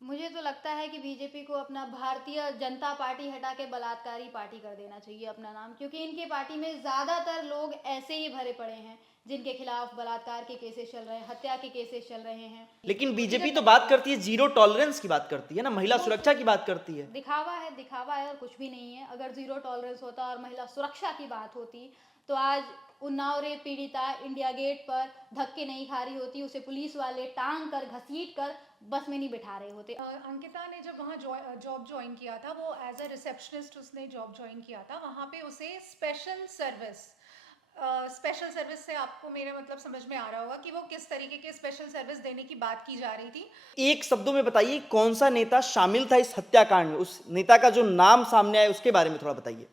मुझे तो लगता है कि बीजेपी को अपना भारतीय जनता पार्टी हटा के बलात्कारी पार्टी कर देना चाहिए अपना नाम, क्योंकि इनकी पार्टी में ज़्यादातर लोग ऐसे ही भरे पड़े हैं जिनके खिलाफ बलात्कार के केसेस चल रहे हैं, हत्या के केसेस चल रहे हैं। लेकिन तो बीजेपी इधर तो नहीं बात चाहिए। करती है, जीरो टॉलरेंस की बात करती है ना, महिला वो सुरक्षा की बात करती है। दिखावा है और कुछ भी नहीं है। अगर जीरो टॉलरेंस होता और महिला सुरक्षा की बात होती तो आज उन्नाव रेप पीड़िता इंडिया गेट पर धक्के नहीं खा रही होती, उसे पुलिस वाले टांग कर घसीट कर बस में नहीं बिठा रहे होते। अंकिता ने जब वहाँ जॉब ज्वाइन किया था, वो एज अ रिसेप्शनिस्ट उसने जॉब ज्वाइन किया था। वहाँ पे उसे स्पेशल सर्विस से आपको मेरे मतलब समझ में आ रहा होगा कि वो किस तरीके के स्पेशल सर्विस देने की बात की जा रही थी। एक शब्दों में बताइए, कौन सा नेता शामिल था इस हत्याकांड में? उस नेता का जो नाम सामने आया उसके बारे में थोड़ा बताइए।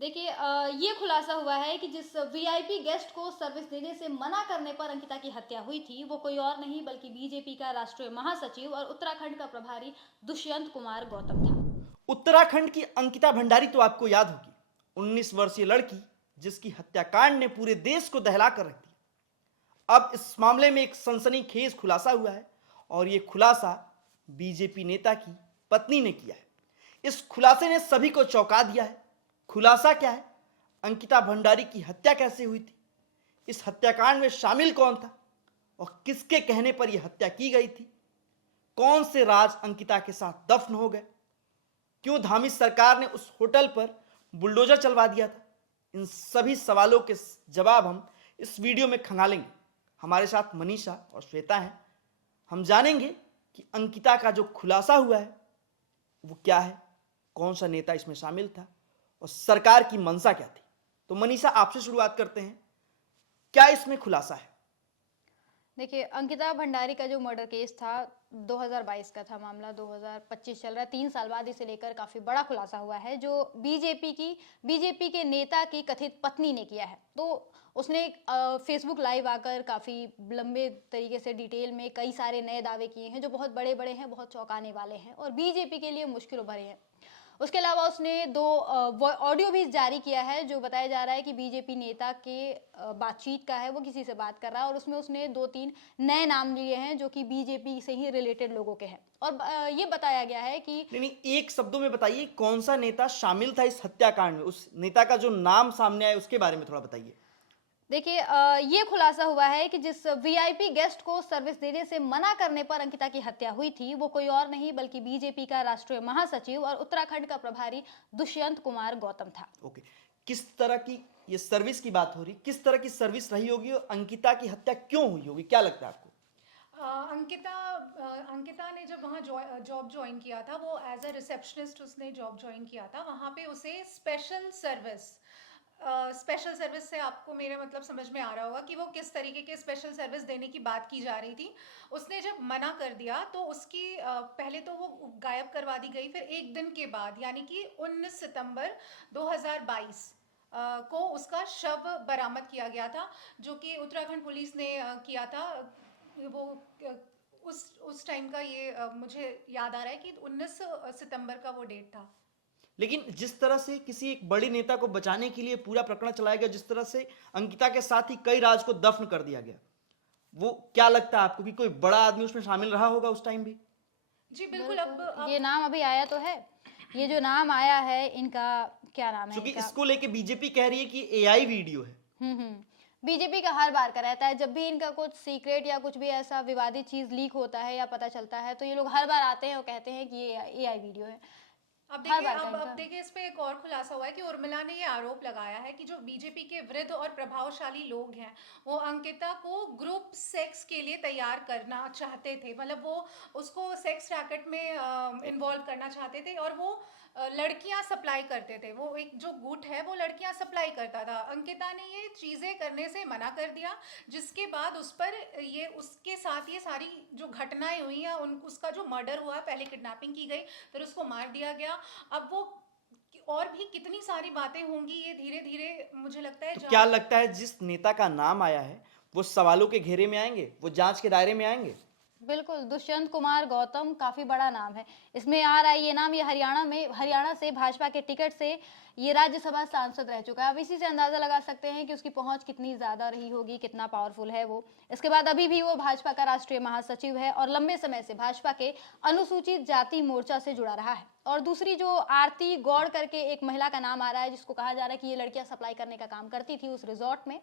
देखिए, ये खुलासा हुआ है कि जिस वीआईपी गेस्ट को सर्विस देने से मना करने पर अंकिता की हत्या हुई थी, वो कोई और नहीं बल्कि बीजेपी का राष्ट्रीय महासचिव और उत्तराखंड का प्रभारी दुष्यंत कुमार गौतम था। उत्तराखंड की अंकिता भंडारी तो आपको याद होगी, 19 वर्षीय लड़की जिसकी हत्याकांड ने पूरे देश को दहला कर रख दिया। अब इस मामले में एक सनसनीखेज खुलासा हुआ है और यह खुलासा बीजेपी नेता की पत्नी ने किया है। इस खुलासे ने सभी को चौंका दिया है। खुलासा क्या है? अंकिता भंडारी की हत्या कैसे हुई थी, इस हत्याकांड में शामिल कौन था और किसके कहने पर यह हत्या की गई थी, कौन से राज अंकिता के साथ दफन हो गए, क्यों धामी सरकार ने उस होटल पर बुलडोजर चलवा दिया था, इन सभी सवालों के जवाब हम इस वीडियो में खंगालेंगे। हमारे साथ मनीषा और श्वेता हैं। हम जानेंगे कि अंकिता का जो खुलासा हुआ है वो क्या है, कौन सा नेता इसमें शामिल था और सरकार की मंशा क्या थी। तो मनीषा, आपसे शुरुआत करते हैं, क्या इसमें खुलासा है? देखिए, अंकिता भंडारी का जो मर्डर केस था 2022 का था, मामला 2025 चल रहा है। 3 साल बाद इसे लेकर काफी बड़ा खुलासा हुआ है जो बीजेपी के नेता की कथित पत्नी ने किया है। तो उसने फेसबुक लाइव आकर काफी लंबे तरीके से डिटेल में कई सारे नए दावे किए हैं जो बहुत बड़े बड़े हैं, बहुत चौंकाने वाले हैं और बीजेपी के लिए मुश्किल भरे हैं। उसके अलावा उसने 2 ऑडियो भी जारी किया है जो बताया जा रहा है कि बीजेपी नेता के बातचीत का है, वो किसी से बात कर रहा है और उसमें उसने 2-3 नए नाम लिए हैं जो कि बीजेपी से ही रिलेटेड लोगों के हैं। और ये बताया गया है कि नहीं, एक शब्दों में बताइए, कौन सा नेता शामिल था इस हत्याकांड में? उस नेता का जो नाम सामने आया उसके बारे में थोड़ा बताइए। देखिए, ये खुलासा हुआ है कि जिस वीआईपी गेस्ट को सर्विस देने से मना करने पर अंकिता की हत्या हुई थी, वो कोई और नहीं बल्कि बीजेपी का राष्ट्रीय महासचिव और उत्तराखंड का प्रभारी दुष्यंत कुमार गौतम था। ओके, किस तरह की ये सर्विस की बात हो रही, किस तरह की सर्विस रही होगी और अंकिता की हत्या क्यों हुई होगी, क्या लगता है आपको? अंकिता ने जब वहाँ जॉब ज्वाइन किया था, वो एज अ रिसेप्शनिस्ट उसने जॉब ज्वाइन किया था। वहाँ पे उसे स्पेशल सर्विस से आपको मेरे मतलब समझ में आ रहा होगा कि वो किस तरीके के स्पेशल सर्विस देने की बात की जा रही थी। उसने जब मना कर दिया तो उसकी पहले तो वो गायब करवा दी गई। फिर एक दिन के बाद यानी कि 19 सितंबर 2022 को उसका शव बरामद किया गया था, जो कि उत्तराखंड पुलिस ने किया था। वो उस टाइम का ये मुझे याद आ रहा है कि 19 सितंबर का वो डेट था। लेकिन जिस तरह से किसी एक बड़ी नेता को बचाने के लिए पूरा प्रकरण चलाया गया, जिस तरह से अंकिता के साथ ही कई राज को दफन कर दिया गया, वो क्या लगता है आपको कि कोई बड़ा आदमी उसमें शामिल रहा होगा उस टाइम भी? जी बिल्कुल। अब ये नाम अभी आया तो है, ये जो नाम आया है इनका, क्या नाम है क्योंकि इनका? इसको लेके बीजेपी कह रही है कि एआई वीडियो है। बीजेपी का हर बार का रहता है, जब भी इनका कुछ सीक्रेट या कुछ भी ऐसा विवादित चीज लीक होता है या पता चलता है तो ये लोग हर बार आते हैं और कहते हैं कि ये एआई वीडियो है। अब हर देखिए बार का अब इनका। देखिए इस पे एक और खुलासा हुआ है कि उर्मिला ने ये आरोप लगाया है कि जो बीजेपी के वृद्ध और प्रभावशाली लोग हैं, वो अंकिता को ग्रुप सेक्स के लिए तैयार करना चाहते थे। मतलब वो उसको सेक्स रैकेट में इन्वॉल्व करना चाहते थे और वो लड़कियां सप्लाई करते थे। वो एक जो गुट है वो लड़कियां सप्लाई करता था। अंकिता ने ये चीज़ें करने से मना कर दिया, जिसके बाद उस पर ये उसके साथ ये सारी जो घटनाएं हुई हैं, उसका जो मर्डर हुआ, पहले किडनैपिंग की गई, फिर उसको मार दिया गया। अब वो और भी कितनी सारी बातें होंगी, ये धीरे धीरे मुझे लगता है तो क्या जहाँ लगता है जिस नेता का नाम आया है वो सवालों के घेरे में आएंगे, वो जांच के दायरे में आएंगे? बिल्कुल, दुष्यंत कुमार गौतम काफ़ी बड़ा नाम है। इसमें आ रहा है ये नाम, ये हरियाणा से भाजपा के टिकट से ये राज्यसभा सांसद रह चुका है। अब इसी से अंदाज़ा लगा सकते हैं कि उसकी पहुँच कितनी ज़्यादा रही होगी, कितना पावरफुल है वो। इसके बाद अभी भी वो भाजपा का राष्ट्रीय महासचिव है और लंबे समय से भाजपा के अनुसूचित जाति मोर्चा से जुड़ा रहा है। और दूसरी जो आरती गौड़ करके एक महिला का नाम आ रहा है, जिसको कहा जा रहा है कि ये लड़कियां सप्लाई करने का काम करती थी उस रिजॉर्ट में,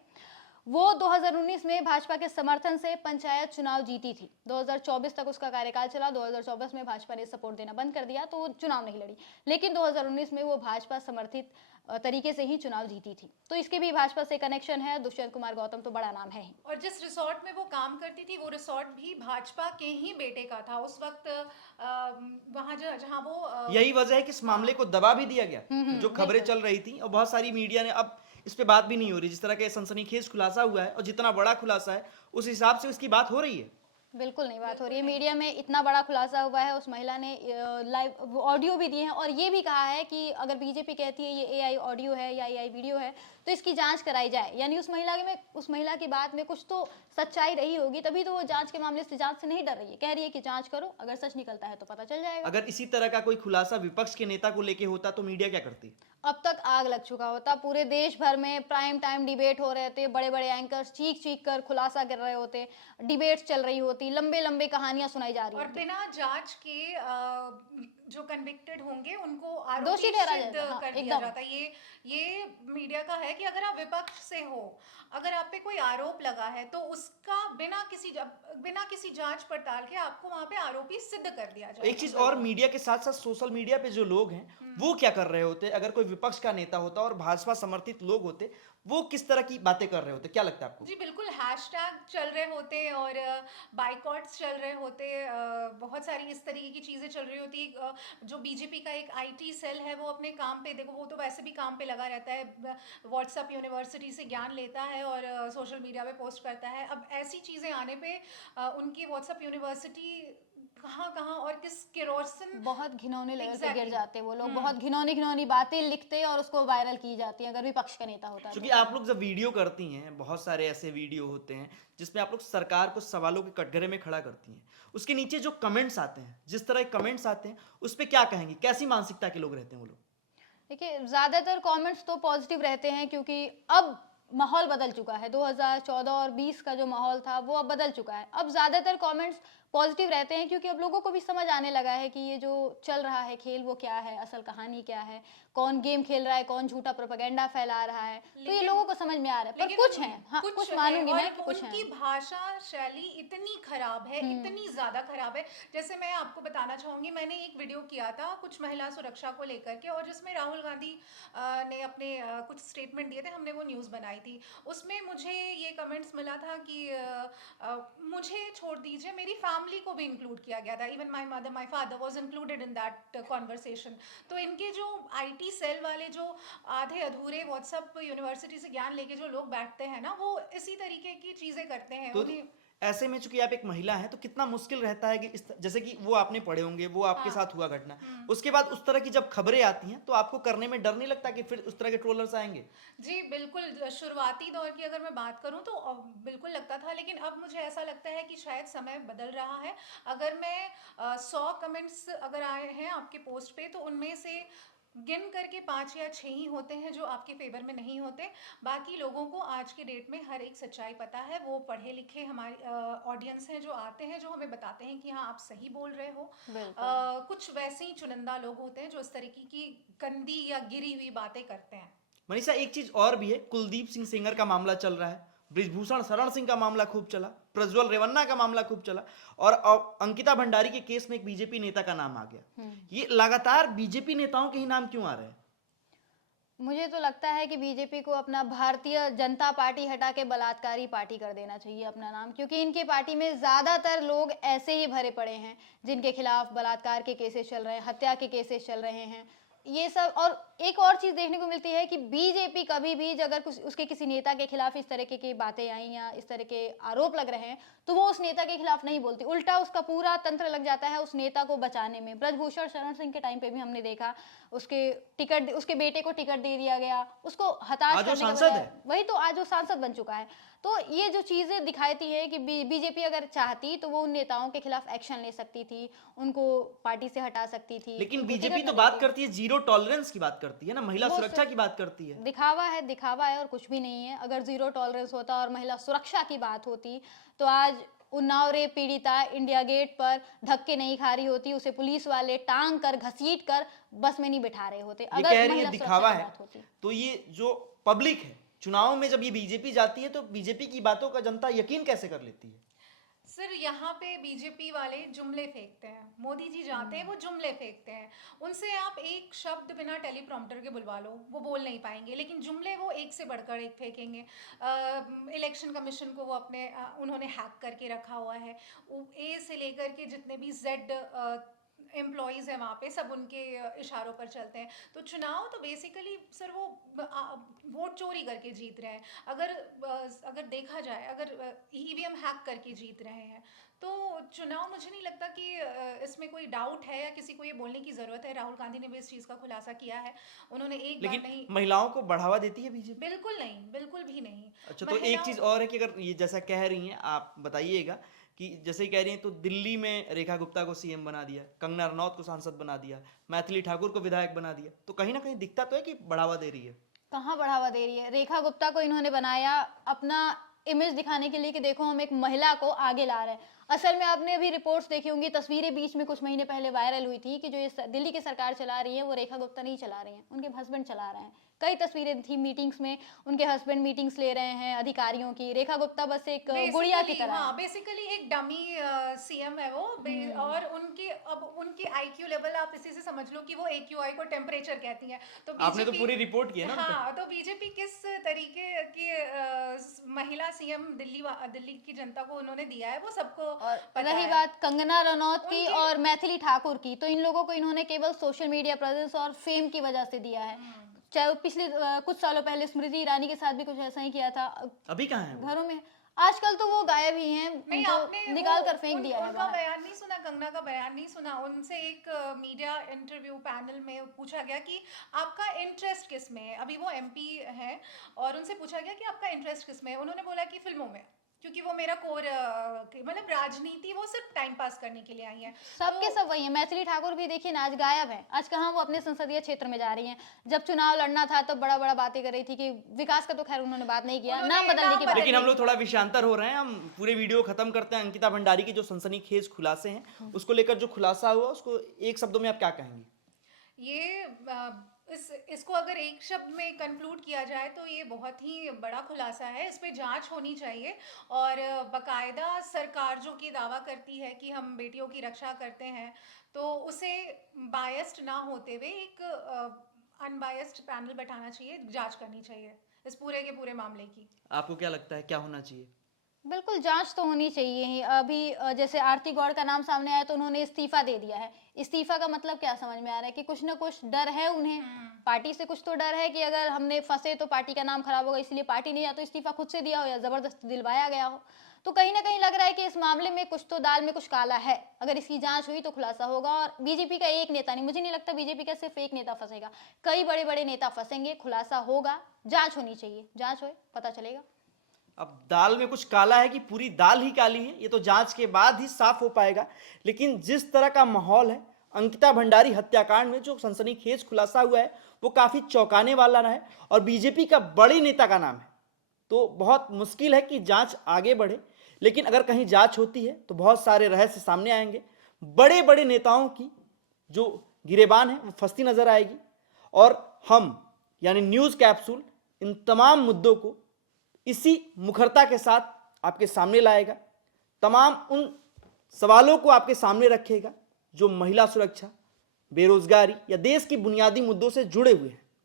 वो 2019 में भाजपा के समर्थन से पंचायत चुनाव जीती थी। 2024 तक उसका कार्यकाल चला। 2024 में भाजपा ने सपोर्ट देना बंद कर दिया तो वो चुनाव नहीं लड़ी, लेकिन 2019 में वो भाजपा समर्थित तरीके से ही चुनाव जीती थी। तो इसके भी भाजपा से कनेक्शन है। दुष्यंत कुमार गौतम तो बड़ा नाम है ही। और जिस रिसोर्ट में वो काम करती थी वो रिसोर्ट भी भाजपा के ही बेटे का था उस वक्त। वहां जहां वो यही वजह है कि इस मामले को दबा भी दिया गया। जो खबरें चल रही थी और बहुत सारी मीडिया ने, अब इस पे बात भी नहीं हो रही। जिस तरह का सनसनीखेज खुलासा हुआ है और जितना बड़ा खुलासा है उस हिसाब से उसकी बात हो रही है। बिल्कुल नहीं बात हो रही है। मीडिया में इतना बड़ा खुलासा हुआ है, उस महिला ने लाइव ऑडियो भी दिए हैं और ये भी कहा है कि अगर बीजेपी कहती है ये एआई ऑडियो है या एआई वीडियो है तो इसकी जांच कराई जाए। यानी उस महिला की बात में कुछ तो सच्चाई रही होगी, तभी तो वो जांच से नहीं डर रही है। कह रही है कि जांच करो, अगर सच निकलता है तो पता चल जाएगा। अगर इसी तरह का कोई खुलासा विपक्ष के नेता को लेके होता तो मीडिया क्या करती? अब तक आग लग चुका होता। पूरे देश भर में प्राइम टाइम डिबेट हो रहे थे, बड़े बड़े एंकर्स चीख चीख कर खुलासा कर रहे होते, डिबेट्स चल रही होती, लंबे लंबे कहानियां सुनाई जा रही और होती। बिना जांच के जो कन्विक्टेड होंगे उनको दोषी आरोपी ठहरा सिद्ध जाता है। हाँ, कर दिया एकदम। जाता है। ये मीडिया का है कि अगर आप विपक्ष से हो, अगर आप पे कोई आरोप लगा है तो उसका बिना किसी जांच पड़ताल के आपको वहां पे आरोपी सिद्ध कर दिया जाए। एक चीज और, मीडिया के साथ साथ सोशल मीडिया पे जो लोग हैं वो क्या कर रहे होते? अगर कोई विपक्ष का नेता होता और भाजपा समर्थित लोग होते, वो किस तरह की बातें कर रहे होते? क्या लगता है आपको? जी बिल्कुल, हैशटैग चल रहे होते और बाइकॉट्स चल रहे होते, बहुत सारी इस तरीके की चीज़ें चल रही होती। जो बीजेपी का एक आईटी सेल है वो अपने काम पे, देखो वो तो वैसे भी काम पे लगा रहता है, व्हाट्सएप यूनिवर्सिटी से ज्ञान लेता है और सोशल मीडिया पे पोस्ट करता है। अब ऐसी चीज़ें आने पे उनकी व्हाट्सएप यूनिवर्सिटी कहाँ कहाँ और किस केरोसिन बहुत घिनौने लेवल पे गिर Exactly. जाते वो लोग। बहुत घिनौनी घिनौनी बातें लिखते और उसको वायरल की जाती है अगर विपक्ष का नेता होता है क्योंकि तो। आप लोग जब वीडियो करती हैं, बहुत सारे ऐसे वीडियो होते हैं जिसमें आप लोग सरकार को सवालों के कटघरे में खड़ा करती हैं, उसके नीचे जो कमेंट्स आते हैं, जिस तरह के कमेंट्स आते हैं, उस पर क्या कहेंगी? कैसी मानसिकता के लोग रहते हैं वो लोग? देखिए, ज्यादातर कमेंट्स तो पॉजिटिव रहते हैं क्योंकि अब माहौल बदल चुका है। 2014 और 20 का जो माहौल था वो अब बदल चुका है। अब ज्यादातर कमेंट्स पॉजिटिव रहते हैं क्योंकि अब लोगों को भी समझ आने लगा है कि ये जो चल रहा है खेल वो क्या है, असल कहानी क्या है, कौन गेम खेल रहा है, कौन झूठा प्रोपेगेंडा फैला रहा है। तो ये लोगों को समझ में आ रहा है। पर कुछ हैं, हाँ कुछ है, मानूंगी और मैं कि कुछ उनकी हैं। भाषा शैली इतनी खराब है, इतनी ज्यादा खराब है। जैसे मैं आपको बताना चाहूंगी, मैंने एक वीडियो किया था कुछ महिला सुरक्षा को लेकर के और जिसमें राहुल गांधी ने अपने कुछ स्टेटमेंट दिए थे, हमने वो न्यूज़ बनाई थी। उसमें मुझे ये कमेंट्स मिला था कि मुझे छोड़ दीजिए, मेरी फैमिली को भी इंक्लूड किया गया था। Even my mother, my father was included in that conversation. तो इनके जो आईटी सेल वाले जो आधे अधूरे व्हाट्सएप यूनिवर्सिटी से ज्ञान लेके जो लोग बैठते हैं ना, वो इसी तरीके की चीजें करते हैं। तो उन्हें ऐसे में चूंकि आप एक महिला हैं तो कितना मुश्किल रहता है कि जैसे कि वो आपने पढ़े होंगे, वो आपके साथ हुआ घटना, उसके बाद उस तरह की जब खबरें आती हैं तो आपको करने में डर नहीं लगता कि फिर उस तरह के ट्रोलर्स आएंगे? जी बिल्कुल, शुरुआती दौर की अगर मैं बात करूं तो बिल्कुल लगता था, लेकिन अब मुझे ऐसा लगता है कि शायद समय बदल रहा है। अगर मैं 100 कमेंट्स अगर आए हैं आपके पोस्ट पे तो उनमें से गिन करके 5 या 6 ही होते हैं जो आपके फेवर में नहीं होते। बाकी लोगों को आज के डेट में हर एक सच्चाई पता है। वो पढ़े लिखे हमारे ऑडियंस हैं जो आते हैं, जो हमें बताते हैं कि हाँ आप सही बोल रहे हो। कुछ वैसे ही चुनिंदा लोग होते हैं जो इस तरीके की गंदी या गिरी हुई बातें करते हैं। मनीषा, एक चीज और भी है, कुलदीप सिंह सेंगर का मामला चल रहा है, ब्रिजभूषण शरण सिंह का मामला खूब चला, प्रज्वल रेवन्ना का मामला खूब चला और अंकिता भंडारी के केस में एक बीजेपी नेता का नाम आ गया। ये लगातार बीजेपी नेताओं के ही नाम क्यों आ रहे हैं? मुझे तो लगता है कि बीजेपी को अपना भारतीय जनता पार्टी हटा के बलात्कारी पार्टी कर देना चाहिए अपना नाम, क्योंकि इनकी पार्टी में ज्यादातर लोग ऐसे ही भरे पड़े हैं जिनके खिलाफ बलात्कार के केसेस चल रहे हैं, हत्या के केसेस चल रहे हैं। ये सब, और एक और चीज देखने को मिलती है कि बीजेपी कभी भी अगर उसके किसी नेता के खिलाफ इस तरह की बातें आई या इस तरह के आरोप लग रहे हैं तो वो उस नेता के खिलाफ नहीं बोलती, उल्टा उसका पूरा तंत्र लग जाता है उस नेता को बचाने में। ब्रजभूषण शरण सिंह के टाइम पे भी हमने देखा, उसके बेटे को टिकट दे दिया गया, उसको हताश आज वो करने के सांसद बजाय, है। वही तो आज वो सांसद बन चुका है। तो ये जो चीजें दिखाती है कि बीजेपी अगर चाहती तो वो उन नेताओं के खिलाफ एक्शन ले सकती थी, उनको पार्टी से हटा सकती थी। लेकिन उनको बीजेपी टिकट तो न बात देती। करती है जीरो टॉलरेंस की, बात करती है ना, महिला वो सुरक्षा की बात करती है। दिखावा है, दिखावा है और कुछ भी नहीं है। अगर जीरो टॉलरेंस होता और महिला सुरक्षा की बात होती तो आज उन्नाव रेप पीड़िता इंडिया गेट पर धक्के नहीं खा रही होती, उसे पुलिस वाले टांग कर घसीट कर बस में नहीं बिठा रहे होते। ये अगर कह रही है महिला दिखावा सुरक्षा की है, बात होती। तो ये जो पब्लिक है चुनाव में जब ये बीजेपी जाती है तो बीजेपी की बातों का जनता यकीन कैसे कर लेती है? सर यहाँ पे बीजेपी वाले जुमले फेंकते हैं, मोदी जी जाते हैं वो जुमले फेंकते हैं, उनसे आप एक शब्द बिना टेलीप्रॉम्प्टर के बुलवा लो वो बोल नहीं पाएंगे, लेकिन जुमले वो एक से बढ़कर एक फेंकेंगे। इलेक्शन कमीशन को वो अपने उन्होंने हैक करके रखा हुआ है, ए से लेकर के जितने भी जेड एम्प्लॉयज़ हैं वहाँ पे सब उनके इशारों पर चलते हैं। तो चुनाव तो बेसिकली सर वो वोट चोरी करके जीत रहे हैं। अगर देखा जाए, अगर ईवीएम हैक करके जीत रहे हैं तो चुनाव, मुझे नहीं लगता कि इसमें कोई डाउट है या किसी को ये बोलने की ज़रूरत है। राहुल गांधी ने भी इस चीज़ का खुलासा किया है, उन्होंने एक बार लेकिन नहीं, महिलाओं को बढ़ावा देती है बीजेपी? बिल्कुल नहीं, बिल्कुल भी नहीं। अच्छा, तो एक चीज और है कि अगर ये जैसा कह रही हैं आप बताइएगा कि जैसे ही कह रही हैं तो दिल्ली में रेखा गुप्ता को सीएम बना दिया, कंगना रनौत को सांसद बना दिया, मैथिली ठाकुर को विधायक बना दिया, तो कहीं ना कहीं दिखता तो है कि बढ़ावा दे रही है। कहाँ बढ़ावा दे रही है? रेखा गुप्ता को इन्होंने बनाया अपना इमेज दिखाने के लिए कि देखो हम एक महिला को आगे ला रहे हैं। असल में आपने अभी रिपोर्ट्स देखी होंगी, तस्वीरें बीच में कुछ महीने पहले वायरल हुई थी कि जो ये दिल्ली की सरकार चला रही है वो रेखा गुप्ता नहीं चला रही हैं, उनके हस्बैंड चला रहे हैं। कई तस्वीरें थी मीटिंग्स में, उनके हस्बैंड मीटिंग्स ले रहे हैं अधिकारियों की, रेखा गुप्ता बस एक गुड़िया की तरह है। हाँ, बेसिकली एक डमी सीएम है वो। और उनके आईक्यू लेवल आप इसी से समझ लो कि वो AQI को टेम्परेचर कहती हैं। तो आपने तो पूरी रिपोर्ट की है ना उन पे? हाँ, तो बीजेपी किस तरीके की महिला सीएम दिल्ली की जनता को उन्होंने दिया है वो सबको और पता रही है। बात कंगना रनौत की उनकी- और मैथिली ठाकुर की, तो इन लोगों को इन्होंने केवल सोशल मीडिया प्रेजेंस और फेम की वजह से दिया है। चाहे वो पिछले कुछ सालों पहले स्मृति ईरानी के साथ भी कुछ ऐसा ही किया था। अभी कहाँ है वो? घरों में आजकल तो वो गायब ही हैं, नहीं, उनको आपने निकाल कर फेंक दिया है उनका बाहर। बयान नहीं सुना, कंगना का बयान नहीं सुना। उनसे एक मीडिया इंटरव्यू पैनल में पूछा गया कि आपका इंटरेस्ट किस में है। अभी वो MP है और उनसे पूछा गया कि आपका इंटरेस्ट किस में है। उन्होंने बोला कि फिल्मों में, क्योंकि वो मेरा कोर, मतलब राजनीति वो सिर्फ टाइम पास करने के लिए आई हैं। सबके सब वही है। मैथिली ठाकुर भी देखिए ना आज गायब है, आज कहाँ वो अपने संसदीय क्षेत्र में जा रही हैं। जब चुनाव लड़ना था तब बड़ा बड़ा बातें कर रही थी कि विकास का तो खैर उन्होंने बात नहीं किया, उन्होंने नाम बदलने की बात लेकिन हम की। लोग थोड़ा विषयांतर हो रहे हैं, हम पूरे वीडियो खत्म करते हैं। अंकिता भंडारी के जो सनसनीखेज खुलासे हैं उसको लेकर जो खुलासा हुआ उसको एक शब्दों में आप क्या कहेंगे? ये इसको अगर एक शब्द में कंक्लूड किया जाए तो ये बहुत ही बड़ा खुलासा है। इस पे जांच होनी चाहिए और बकायदा सरकार जो कि दावा करती है कि हम बेटियों की रक्षा करते हैं, तो उसे बायस्ड ना होते हुए एक अनबायस्ड पैनल बैठाना चाहिए, जांच करनी चाहिए इस पूरे के पूरे मामले की। आपको क्या लगता है क्या होना चाहिए? बिल्कुल जांच तो होनी चाहिए ही। अभी जैसे आरती गौड़ का नाम सामने आया तो उन्होंने इस्तीफा दे दिया है। इस्तीफा का मतलब क्या समझ में आ रहा है कि कुछ ना कुछ डर है उन्हें, पार्टी से कुछ तो डर है कि अगर हमने फंसे तो पार्टी का नाम खराब होगा, इसलिए पार्टी ने या तो इस्तीफा खुद से दिया हो या जबरदस्ती दिलवाया गया हो। तो कहीं ना कहीं लग रहा है कि इस मामले में कुछ तो दाल में कुछ काला है। अगर इसकी जांच हुई तो खुलासा होगा। और बीजेपी का एक नेता नहीं, मुझे नहीं लगता बीजेपी का सिर्फ एक नेता फंसेगा, कई बड़े बड़े नेता फंसेंगे। खुलासा होगा, जांच होनी चाहिए, जांच होए पता चलेगा। अब दाल में कुछ काला है कि पूरी दाल ही काली है, ये तो जांच के बाद ही साफ हो पाएगा। लेकिन जिस तरह का माहौल है अंकिता भंडारी हत्याकांड में, जो सनसनीखेज खुलासा हुआ है वो काफी चौंकाने वाला है और बीजेपी का बड़े नेता का नाम है, तो बहुत मुश्किल है कि जांच आगे बढ़े। लेकिन अगर कहीं जांच होती है तो बहुत सारे रहस्य सामने आएंगे, बड़े बड़े नेताओं की जो गिरेबान है वो फंसती नजर आएगी। और हम यानी न्यूज कैप्सूल इन तमाम मुद्दों को इसी मुखरता के साथ आपके सामने लाएगा, तमाम उन सवालों को आपके सामने रखेगा जो महिला सुरक्षा, बेरोजगारी या देश की बुनियादी मुद्दों से जुड़े हुए हैं।